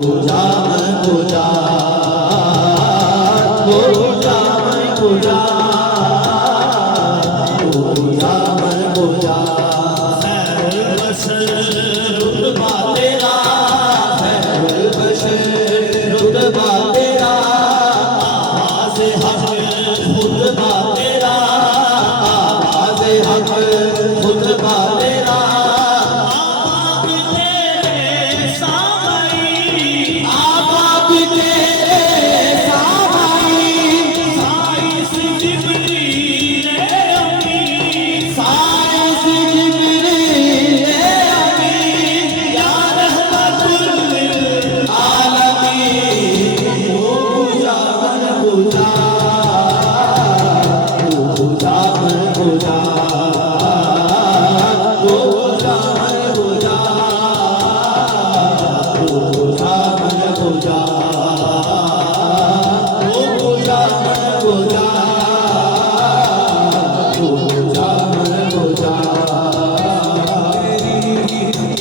पूजा मैं पूजा पूजा मैं पूजा पूजा मैं पूजा सर्वस रुतबा तेरा सर्वस रुतबा तेरा आवाज़ हक खुतबा तेरा आवाज़ हक खुतबा तेरा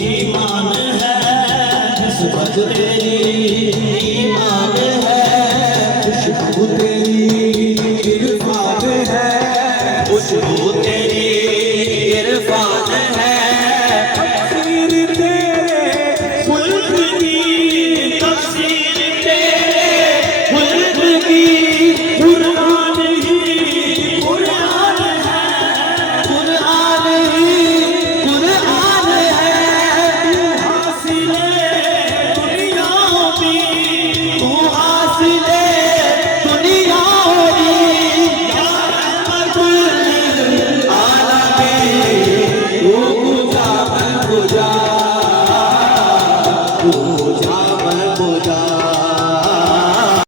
ईमान है जिस भज तेरी ईमान